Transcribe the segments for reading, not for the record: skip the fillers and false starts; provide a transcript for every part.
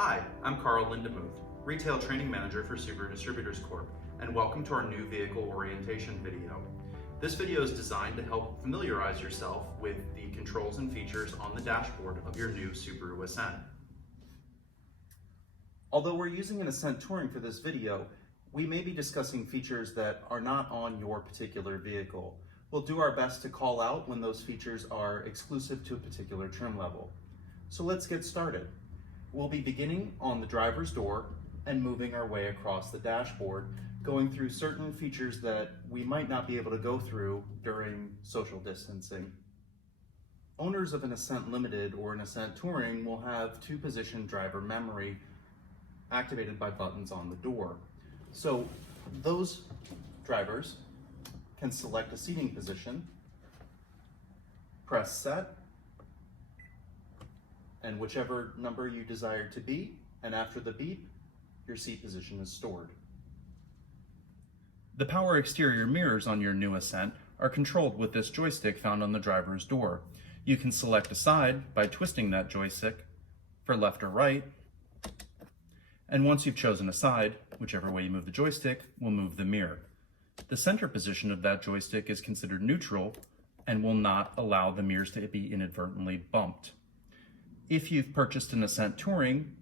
Hi, I'm Karl Lindemuth, Retail Training Manager for Subaru Distributors Corp, and welcome to our new vehicle orientation video. This video is designed to help familiarize yourself with the controls and features on the dashboard of your new Subaru Ascent. Although we're using an Ascent Touring for this video, we may be discussing features that are not on your particular vehicle. We'll do our best to call out when those features are exclusive to a particular trim level. So let's get started. We'll be beginning on the driver's door and moving our way across the dashboard, going through certain features that we might not be able to go through during social distancing. Owners of an Ascent Limited or an Ascent Touring will have two-position driver memory activated by buttons on the door. So those drivers can select a seating position, press set, and whichever number you desire to be, and after the beep, your seat position is stored. The power exterior mirrors on your new Ascent are controlled with this joystick found on the driver's door. You can select a side by twisting that joystick for left or right, and once you've chosen a side, whichever way you move the joystick will move the mirror. The center position of that joystick is considered neutral and will not allow the mirrors to be inadvertently bumped. If you've purchased an Ascent Touring,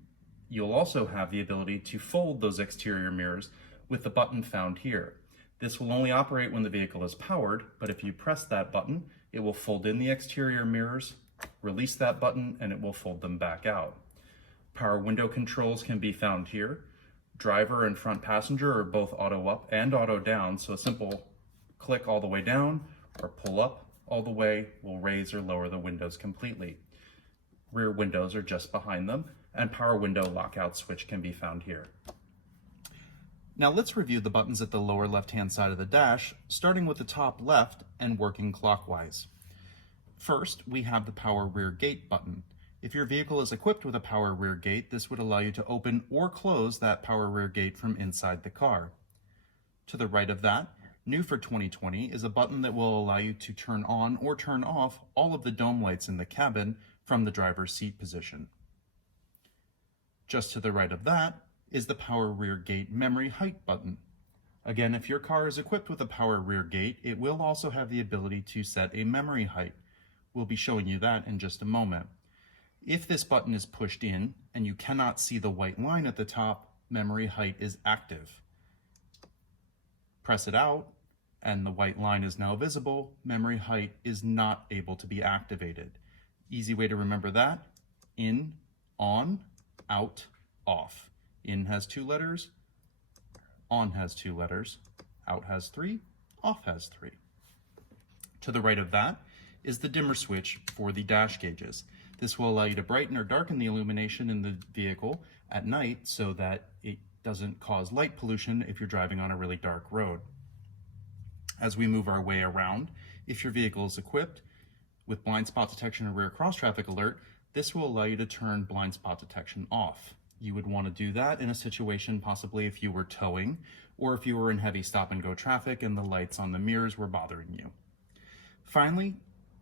you'll also have the ability to fold those exterior mirrors with the button found here. This will only operate when the vehicle is powered, but if you press that button, it will fold in the exterior mirrors, release that button, and it will fold them back out. Power window controls can be found here. Driver and front passenger are both auto up and auto down, so a simple click all the way down or pull up all the way will raise or lower the windows completely. Rear windows are just behind them, and power window lockout switch can be found here. Now let's review the buttons at the lower left-hand side of the dash, starting with the top left and working clockwise. First, we have the power rear gate button. If your vehicle is equipped with a power rear gate, this would allow you to open or close that power rear gate from inside the car. To the right of that, new for 2020, is a button that will allow you to turn on or turn off all of the dome lights in the cabin from the driver's seat position. Just to the right of that is the power rear gate memory height button. Again, if your car is equipped with a power rear gate, it will also have the ability to set a memory height. We'll be showing you that in just a moment. If this button is pushed in and you cannot see the white line at the top, memory height is active. Press it out and the white line is now visible. Memory height is not able to be activated. Easy way to remember that: in, on, out, off. In has 2 letters, on has 2 letters, out has 3, off has 3. To the right of that is the dimmer switch for the dash gauges. This will allow you to brighten or darken the illumination in the vehicle at night so that it doesn't cause light pollution if you're driving on a really dark road. As we move our way around, if your vehicle is equipped with blind spot detection or rear cross traffic alert, this will allow you to turn blind spot detection off. You would want to do that in a situation possibly if you were towing or if you were in heavy stop and go traffic and the lights on the mirrors were bothering you. Finally,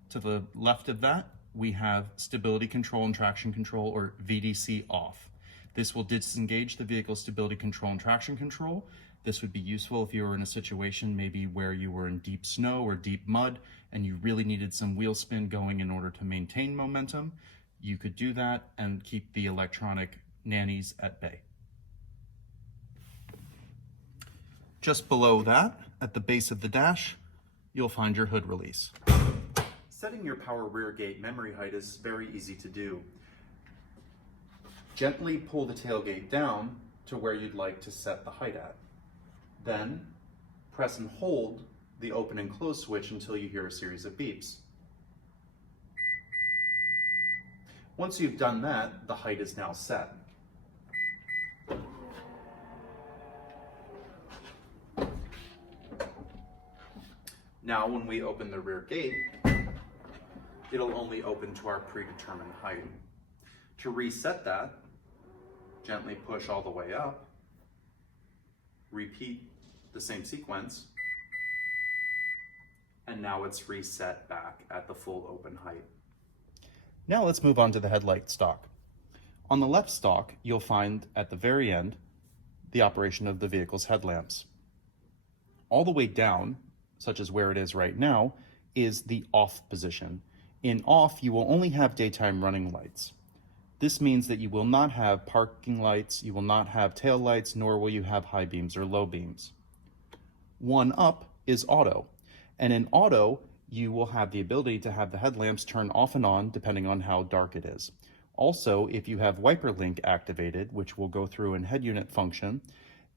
to the left of that, we have stability control and traction control, or VDC, off. This will disengage the vehicle's stability control and traction control. This would be useful if you were in a situation maybe where you were in deep snow or deep mud and you really needed some wheel spin going in order to maintain momentum. You could do that and keep the electronic nannies at bay. Just below that, at the base of the dash, you'll find your hood release. Setting your power rear gate memory height is very easy to do. Gently pull the tailgate down to where you'd like to set the height at. Then press and hold the open and close switch until you hear a series of beeps. Once you've done that, the height is now set. Now when we open the rear gate, it'll only open to our predetermined height. To reset that, gently push all the way up, repeat the same sequence, and now it's reset back at the full open height. Now let's move on to the headlight stock. On the left stalk, you'll find at the very end the operation of the vehicle's headlamps. All the way down, such as where it is right now, is the off position. In off, you will only have daytime running lights. This means that you will not have parking lights, you will not have tail lights, nor will you have high beams or low beams. One up is auto, and in auto, you will have the ability to have the headlamps turn off and on depending on how dark it is. Also, if you have wiper link activated, which will go through in head unit function,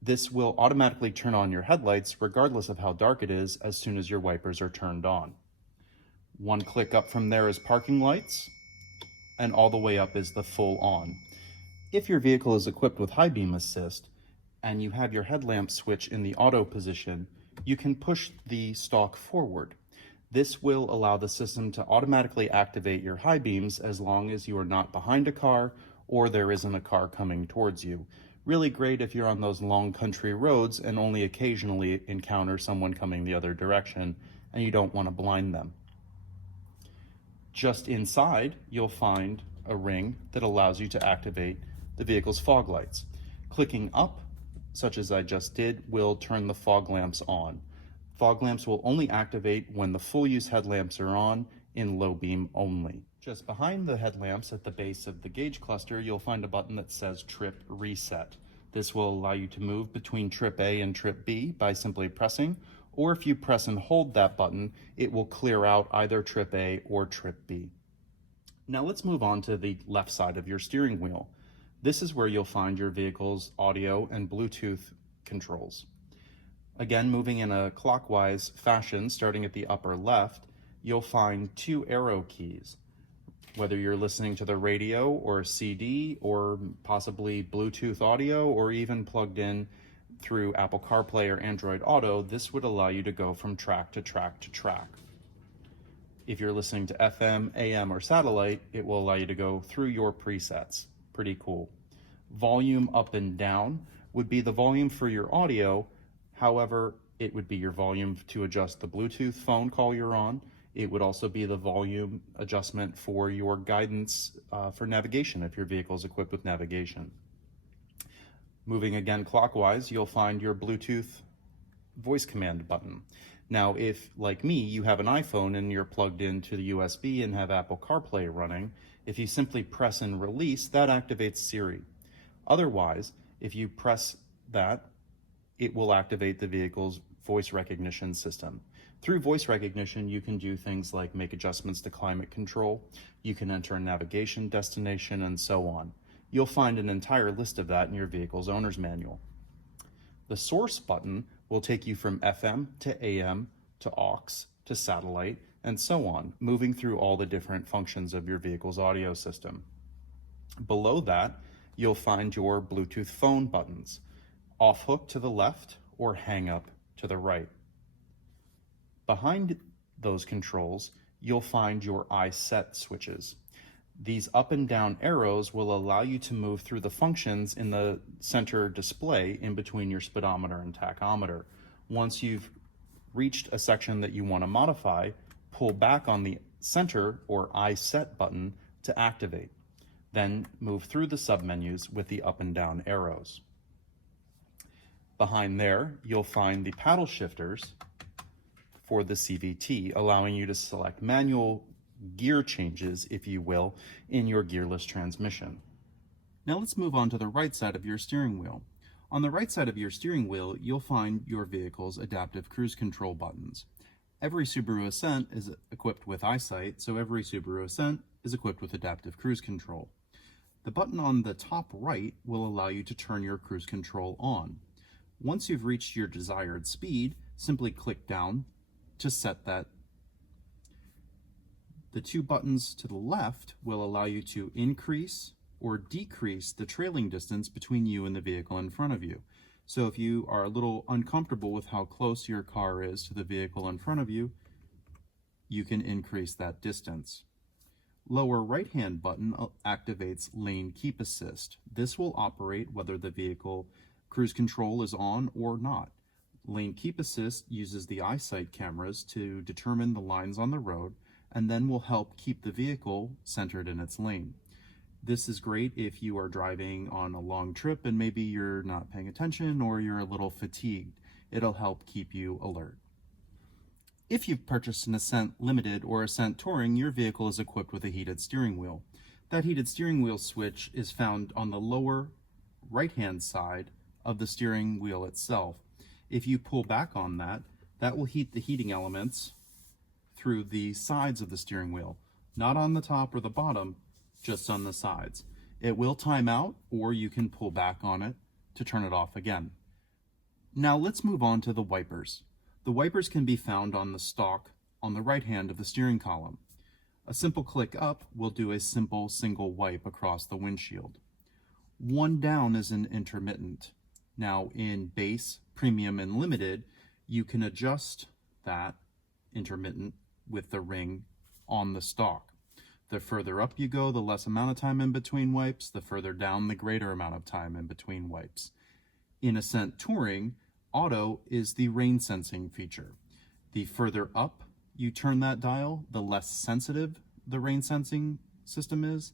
this will automatically turn on your headlights regardless of how dark it is as soon as your wipers are turned on. One click up from there is parking lights, and all the way up is the full on. If your vehicle is equipped with high beam assist and you have your headlamp switch in the auto position, you can push the stalk forward. This will allow the system to automatically activate your high beams as long as you are not behind a car or there isn't a car coming towards you. Really great if you're on those long country roads and only occasionally encounter someone coming the other direction and you don't want to blind them. Just inside, you'll find a ring that allows you to activate the vehicle's fog lights. Clicking up, such as I just did, will turn the fog lamps on. Fog lamps will only activate when the full use headlamps are on, in low beam only. Just behind the headlamps at the base of the gauge cluster, you'll find a button that says Trip Reset. This will allow you to move between Trip A and Trip B by simply pressing, or if you press and hold that button, it will clear out either Trip A or Trip B. Now let's move on to the left side of your steering wheel. This is where you'll find your vehicle's audio and Bluetooth controls. Again, moving in a clockwise fashion, starting at the upper left, you'll find two arrow keys. Whether you're listening to the radio or a CD or possibly Bluetooth audio or even plugged in through Apple CarPlay or Android Auto, this would allow you to go from track to track to track. If you're listening to FM, AM, or satellite, it will allow you to go through your presets. Pretty cool. Volume up and down would be the volume for your audio. However, it would be your volume to adjust the Bluetooth phone call you're on. It would also be the volume adjustment for your guidance for navigation if your vehicle is equipped with navigation. Moving again clockwise, you'll find your Bluetooth voice command button. Now, if, like me, you have an iPhone and you're plugged into the USB and have Apple CarPlay running, if you simply press and release, that activates Siri. Otherwise, if you press that, it will activate the vehicle's voice recognition system. Through voice recognition, you can do things like make adjustments to climate control, you can enter a navigation destination, and so on. You'll find an entire list of that in your vehicle's owner's manual. The source button will take you from FM to AM to aux to satellite and so on, moving through all the different functions of your vehicle's audio system. Below that, you'll find your Bluetooth phone buttons, off hook to the left or hang up to the right. Behind those controls, you'll find your iSet switches. These up and down arrows will allow you to move through the functions in the center display in between your speedometer and tachometer. Once you've reached a section that you want to modify, pull back on the center or iSet button to activate. Then move through the submenus with the up and down arrows. Behind there, you'll find the paddle shifters for the CVT, allowing you to select manual gear changes, if you will, in your gearless transmission. Now let's move on to the right side of your steering wheel. On the right side of your steering wheel, you'll find your vehicle's adaptive cruise control buttons. Every Subaru Ascent is equipped with EyeSight, so every Subaru Ascent is equipped with adaptive cruise control. The button on the top right will allow you to turn your cruise control on. Once you've reached your desired speed, simply click down to set that. The two buttons to the left will allow you to increase or decrease the trailing distance between you and the vehicle in front of you. So if you are a little uncomfortable with how close your car is to the vehicle in front of you, you can increase that distance. Lower right-hand button activates Lane Keep Assist. This will operate whether the vehicle cruise control is on or not. Lane Keep Assist uses the EyeSight cameras to determine the lines on the road and then will help keep the vehicle centered in its lane. This is great if you are driving on a long trip and maybe you're not paying attention or you're a little fatigued. It'll help keep you alert. If you've purchased an Ascent Limited or Ascent Touring, your vehicle is equipped with a heated steering wheel. That heated steering wheel switch is found on the lower right-hand side of the steering wheel itself. If you pull back on that, that will heat the heating elements through the sides of the steering wheel, not on the top or the bottom, just on the sides. It will time out, or you can pull back on it to turn it off again. Now let's move on to the wipers. The wipers can be found on the stalk on the right hand of the steering column. A simple click up will do a simple single wipe across the windshield. One down is an intermittent. Now in base, premium, and limited, you can adjust that intermittent with the ring on the stalk. The further up you go, the less amount of time in between wipes. The further down, the greater amount of time in between wipes. In Ascent Touring, auto is the rain sensing feature. The further up you turn that dial, the less sensitive the rain sensing system is.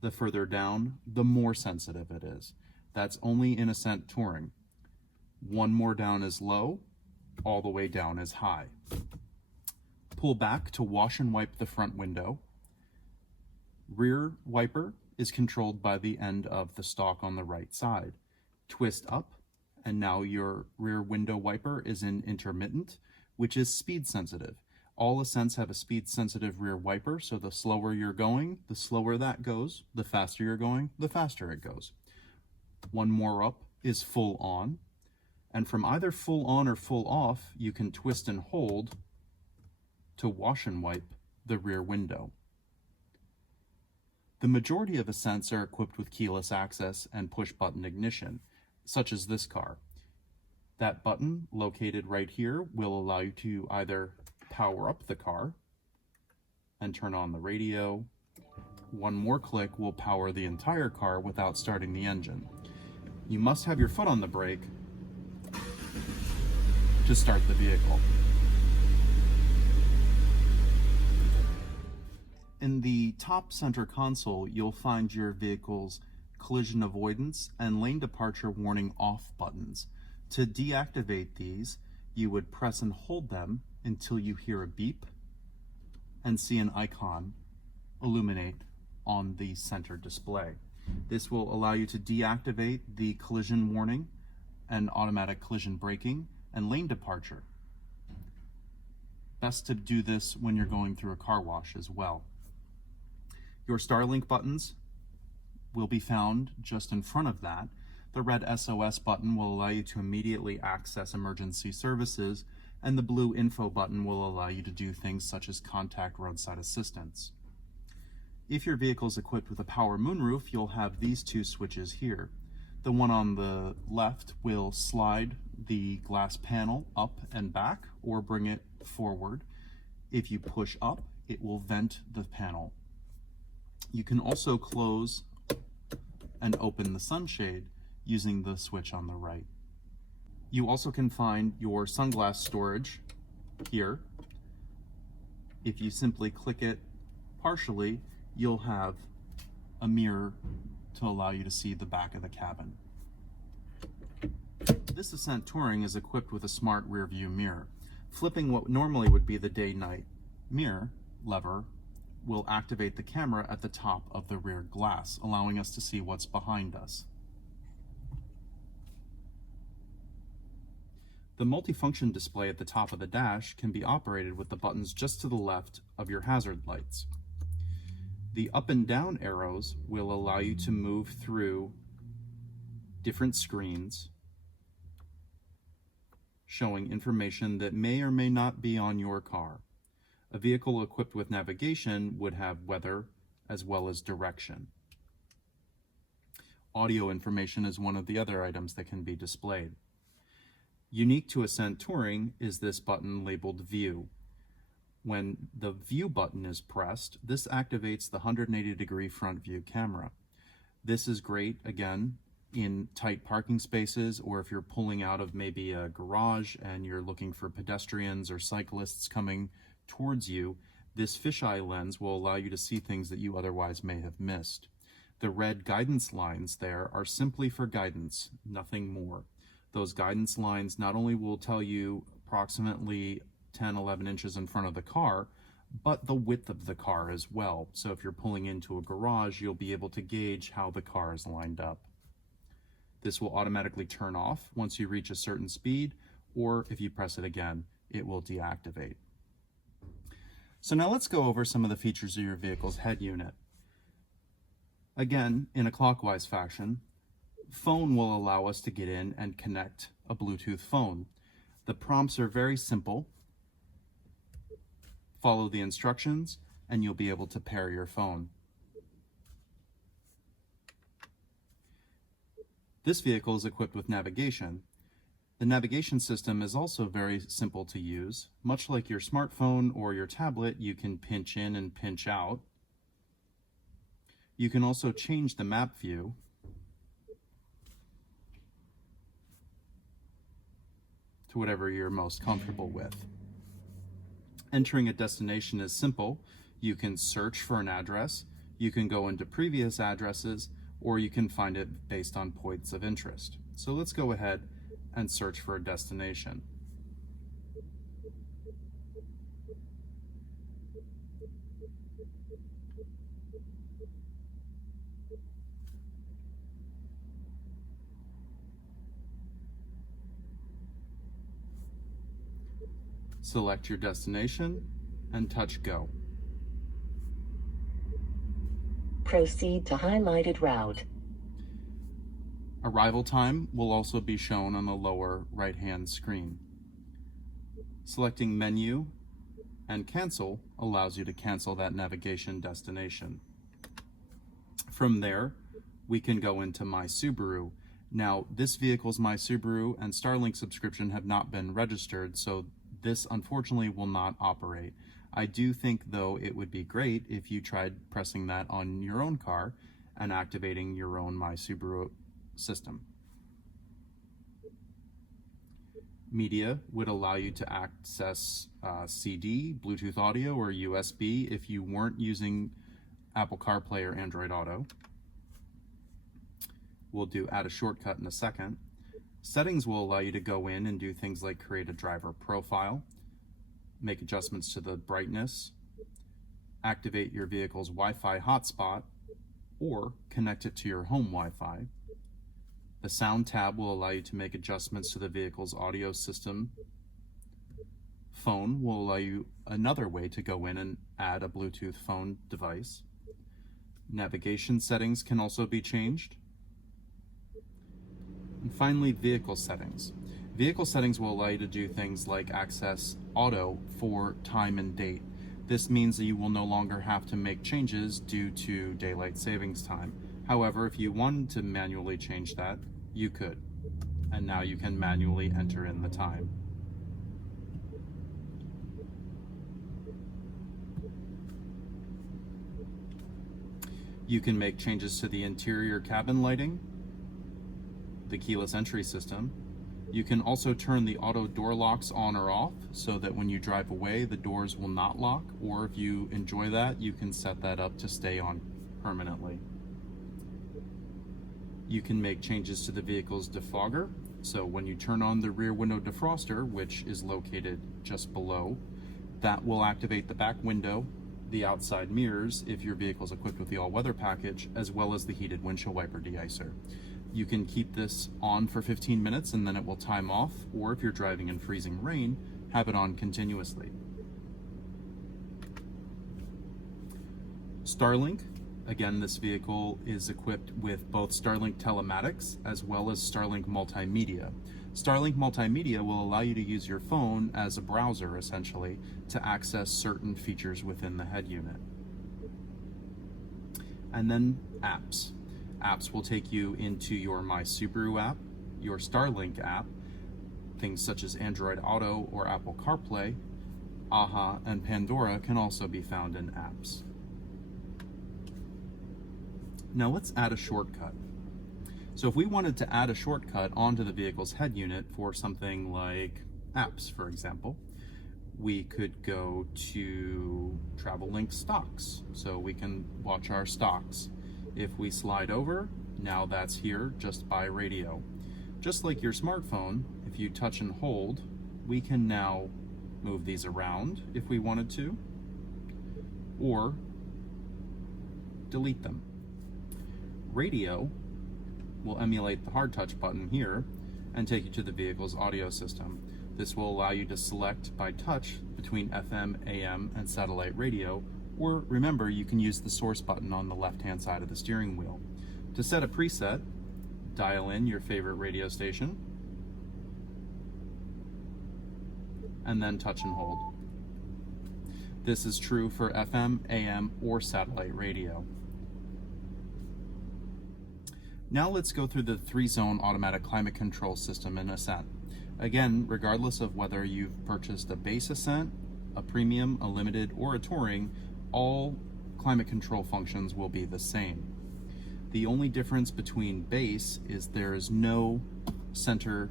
The further down, the more sensitive it is. That's only in Ascent Touring. One more down is low, all the way down is high. Pull back to wash and wipe the front window. Rear wiper is controlled by the end of the stalk on the right side. Twist up, and now your rear window wiper is in intermittent, which is speed sensitive. All Ascents have a speed sensitive rear wiper, so the slower you're going, the slower that goes. The faster you're going, the faster it goes. One more up is full on, and from either full on or full off, you can twist and hold to wash and wipe the rear window. The majority of Ascents are equipped with keyless access and push-button ignition, such as this car. That button, located right here, will allow you to either power up the car and turn on the radio. One more click will power the entire car without starting the engine. You must have your foot on the brake to start the vehicle. In the top center console, you'll find your vehicle's collision avoidance and lane departure warning off buttons. To deactivate these, you would press and hold them until you hear a beep and see an icon illuminate on the center display. This will allow you to deactivate the collision warning and automatic collision braking and lane departure. Best to do this when you're going through a car wash as well. Your Starlink buttons will be found just in front of that. The red SOS button will allow you to immediately access emergency services, and the blue info button will allow you to do things such as contact roadside assistance. If your vehicle is equipped with a power moonroof, you'll have these two switches here. The one on the left will slide the glass panel up and back or bring it forward. If you push up, it will vent the panel. You can also close and open the sunshade using the switch on the right. You also can find your sunglass storage here. If you simply click it partially, you'll have a mirror to allow you to see the back of the cabin. This Ascent Touring is equipped with a smart rear view mirror. Flipping what normally would be the day-night mirror lever will activate the camera at the top of the rear glass, allowing us to see what's behind us. The multifunction display at the top of the dash can be operated with the buttons just to the left of your hazard lights. The up and down arrows will allow you to move through different screens showing information that may or may not be on your car. A vehicle equipped with navigation would have weather as well as direction. Audio information is one of the other items that can be displayed. Unique to Ascent Touring is this button labeled View. When the View button is pressed, this activates the 180-degree front view camera. This is great, again, in tight parking spaces, or if you're pulling out of maybe a garage and you're looking for pedestrians or cyclists coming towards you. This fisheye lens will allow you to see things that you otherwise may have missed. The red guidance lines there are simply for guidance, nothing more. Those guidance lines not only will tell you approximately 10, 11 inches in front of the car, but the width of the car as well. So if you're pulling into a garage, you'll be able to gauge how the car is lined up. This will automatically turn off once you reach a certain speed, or if you press it again, it will deactivate. So now let's go over some of the features of your vehicle's head unit. Again, in a clockwise fashion, phone will allow us to get in and connect a Bluetooth phone. The prompts are very simple. Follow the instructions and you'll be able to pair your phone. This vehicle is equipped with navigation. The navigation system is also very simple to use. Much like your smartphone or your tablet, you can pinch in and pinch out. You can also change the map view to whatever you're most comfortable with. Entering a destination is simple. You can search for an address, you can go into previous addresses, or you can find it based on points of interest. So let's go ahead and search for a destination. Select your destination and touch go. Proceed to highlighted route. Arrival time will also be shown on the lower right-hand screen. Selecting menu and cancel allows you to cancel that navigation destination. From there, we can go into My Subaru. Now, this vehicle's My Subaru and Starlink subscription have not been registered, so this unfortunately will not operate. I do think, though, it would be great if you tried pressing that on your own car and activating your own My Subaru system. Media would allow you to access CD, Bluetooth audio, or USB if you weren't using Apple CarPlay or Android Auto. We'll do add a shortcut in a second. Settings will allow you to go in and do things like create a driver profile, make adjustments to the brightness, activate your vehicle's Wi-Fi hotspot, or connect it to your home Wi-Fi. The sound tab will allow you to make adjustments to the vehicle's audio system. Phone will allow you another way to go in and add a Bluetooth phone device. Navigation settings can also be changed. And finally, vehicle settings. Vehicle settings will allow you to do things like access auto for time and date. This means that you will no longer have to make changes due to daylight savings time. However, if you wanted to manually change that, you could. And now you can manually enter in the time. You can make changes to the interior cabin lighting, the keyless entry system. You can also turn the auto door locks on or off so that when you drive away, the doors will not lock, or if you enjoy that, you can set that up to stay on permanently. You can make changes to the vehicle's defogger. So when you turn on the rear window defroster, which is located just below, that will activate the back window, the outside mirrors if your vehicle is equipped with the all-weather package, as well as the heated windshield wiper deicer. You can keep this on for 15 minutes and then it will time off, or if you're driving in freezing rain, have it on continuously. Starlink. Again, this vehicle is equipped with both Starlink telematics as well as Starlink multimedia. Starlink multimedia will allow you to use your phone as a browser, essentially, to access certain features within the head unit. And then apps. Apps will take you into your My Subaru app, your Starlink app, things such as Android Auto or Apple CarPlay. AHA and Pandora can also be found in apps. Now let's add a shortcut. So if we wanted to add a shortcut onto the vehicle's head unit for something like apps, for example, we could go to Travel Link Stocks. So we can watch our stocks. If we slide over, now that's here just by radio. Just like your smartphone, if you touch and hold, we can now move these around if we wanted to, or delete them. Radio will emulate the hard touch button here and take you to the vehicle's audio system. This will allow you to select by touch between FM, AM, and satellite radio, or remember, you can use the source button on the left-hand side of the steering wheel. To set a preset, dial in your favorite radio station, and then touch and hold. This is true for FM, AM, or satellite radio. Now let's go through the 3-zone automatic climate control system in Ascent. Again, regardless of whether you've purchased a base Ascent, a premium, a limited, or a touring, all climate control functions will be the same. The only difference between base is there is no center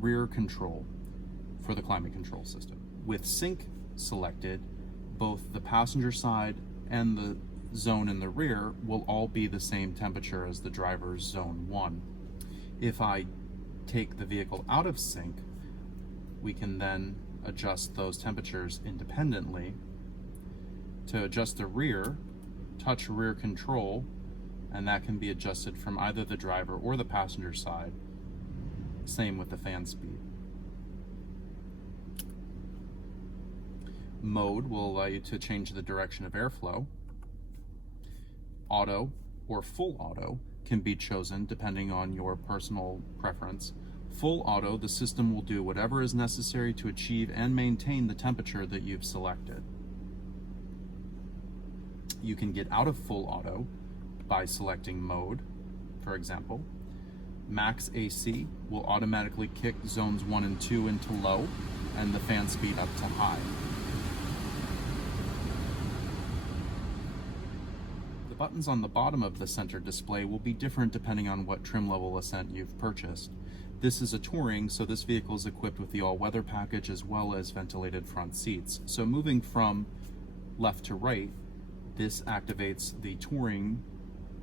rear control for the climate control system. With sync selected, both the passenger side and the zone in the rear will all be the same temperature as the driver's zone 1. If I take the vehicle out of sync, we can then adjust those temperatures independently. To adjust the rear, touch rear control, and that can be adjusted from either the driver or the passenger side. Same with the fan speed. Mode will allow you to change the direction of airflow. Auto or full auto can be chosen depending on your personal preference. Full auto, the system will do whatever is necessary to achieve and maintain the temperature that you've selected. You can get out of full auto by selecting mode, for example. Max AC will automatically kick zones 1 and 2 into low and the fan speed up to high. The buttons on the bottom of the center display will be different depending on what trim level Ascent you've purchased. This is a touring, so this vehicle is equipped with the all-weather package as well as ventilated front seats. So moving from left to right, this activates the touring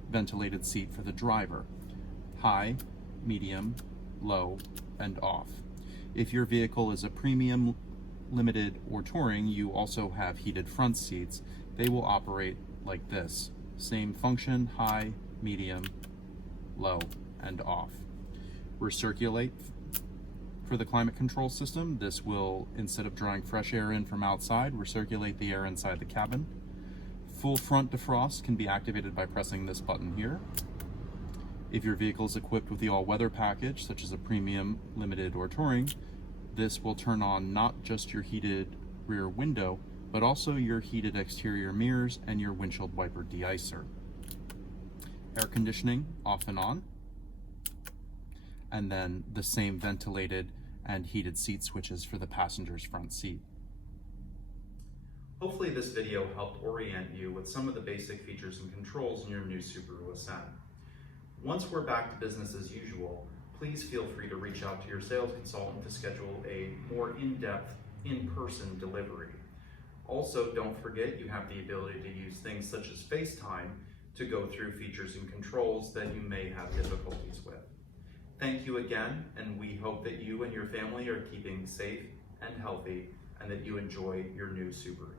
ventilated seat for the driver. High, medium, low, and off. If your vehicle is a premium, limited, or touring, you also have heated front seats. They will operate like this. Same function, high, medium, low, and off. Recirculate for the climate control system. This will, instead of drawing fresh air in from outside, recirculate the air inside the cabin. Full front defrost can be activated by pressing this button here. If your vehicle is equipped with the all-weather package, such as a premium, limited, or touring, this will turn on not just your heated rear window, but also your heated exterior mirrors and your windshield wiper de-icer. Air conditioning off and on, and then the same ventilated and heated seat switches for the passenger's front seat. Hopefully this video helped orient you with some of the basic features and controls in your new Subaru Ascent. Once we're back to business as usual, please feel free to reach out to your sales consultant to schedule a more in-depth, in-person delivery. Also, don't forget you have the ability to use things such as FaceTime to go through features and controls that you may have difficulties with. Thank you again, and we hope that you and your family are keeping safe and healthy, and that you enjoy your new Subaru.